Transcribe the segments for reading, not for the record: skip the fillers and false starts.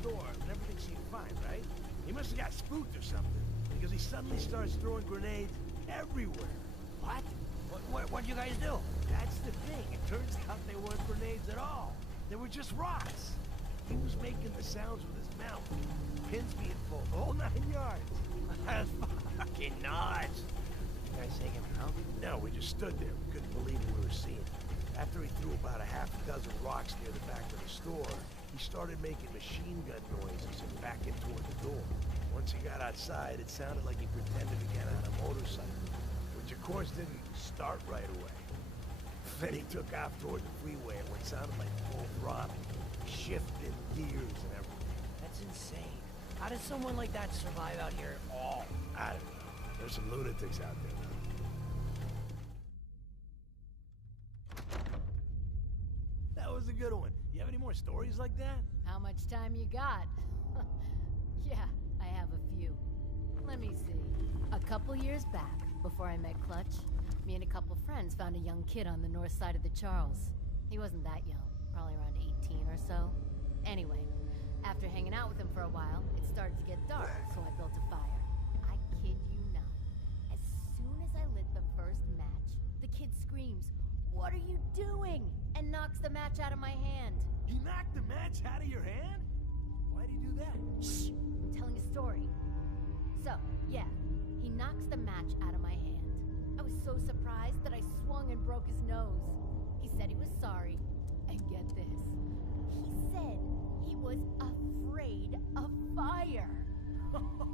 store and everything seemed fine, right? He must have got spooked or something, because he suddenly starts throwing grenades everywhere. What? What'd you guys do? That's the thing. It turns out they weren't grenades at all. They were just rocks. He was making the sounds with his mouth. Pins being pulled, the whole 9 yards. That's fucking nuts. You guys take him out? No, we just stood there. We couldn't believe what we were seeing. After he threw about a half a dozen rocks near the back of the store, he started making machine gun noises and backing toward the door. Once he got outside, it sounded like he pretended to get on a motorcycle, which of course didn't start right away. Then he took off toward the freeway at what sounded like full throttle, shifting gears and everything. That's insane. How does someone like that survive out here at all? I don't know. There's some lunatics out there. That was a good one. You have any more stories like that? How much time you got? Yeah, I have a few. Let me see. A couple years back, before I met Clutch, me and a couple friends found a young kid on the north side of the Charles. He wasn't that young, probably around 18 or so. Anyway, after hanging out with him for a while, it started to get dark, so I built a fire. I kid you not. As soon as I lit the first match, the kid screams, "What are you doing?" and knocks the match out of my hand. He knocked the match out of your hand? Why'd he do that? Shh! I'm telling a story. So, yeah, he knocks the match out of my hand. I was so surprised that I swung and broke his nose. He said he was sorry, and get this. He said he was afraid of fire. Oh,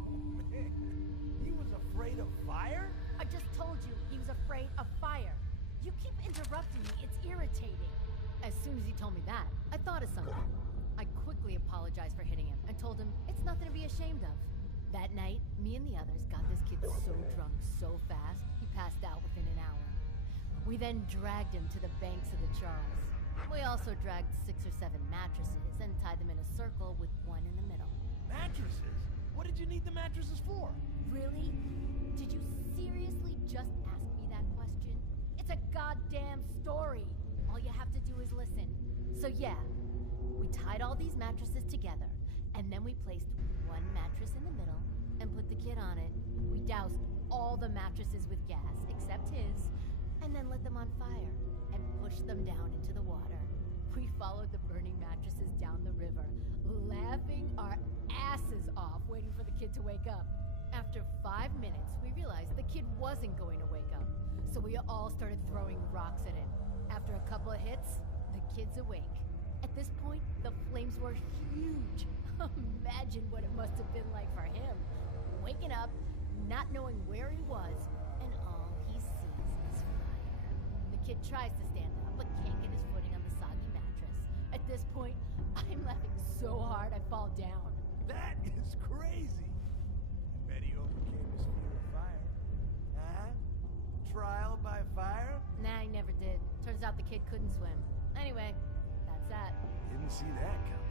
man. He was afraid of fire? I just told you he was afraid of fire. You keep interrupting me, it's irritating. As soon as he told me that, I thought of something. I quickly apologized for hitting him and told him it's nothing to be ashamed of. That night, me and the others got this kid so drunk so fast, he passed out within an hour. We then dragged him to the banks of the Charles. We also dragged 6 or 7 mattresses and tied them in a circle with one in the middle. Mattresses? What did you need the mattresses for? Really? Did you seriously just ask me that question? It's a goddamn story. All you have to do is listen. So yeah, we tied all these mattresses together, and then we placed one mattress in the middle and put the kid on it. We doused all the mattresses with gas, except his, and then lit them on fire and pushed them down into the water. We followed the burning mattresses down the river, laughing our asses off, waiting for the kid to wake up. After 5 minutes, we realized the kid wasn't going to wake up, so we all started throwing rocks at him. After a couple of hits, the kid's awake. At this point, the flames were huge. Imagine what it must have been like for him. Waking up, not knowing where he was, and all he sees is fire. The kid tries to stand up, but can't get his footing on the soggy mattress. At this point, I'm laughing so hard I fall down. That is crazy. I bet he overcame his fear of fire. Huh? Trial by fire? Nah, he never did. Turns out the kid couldn't swim. Anyway, that's that. Didn't see that coming.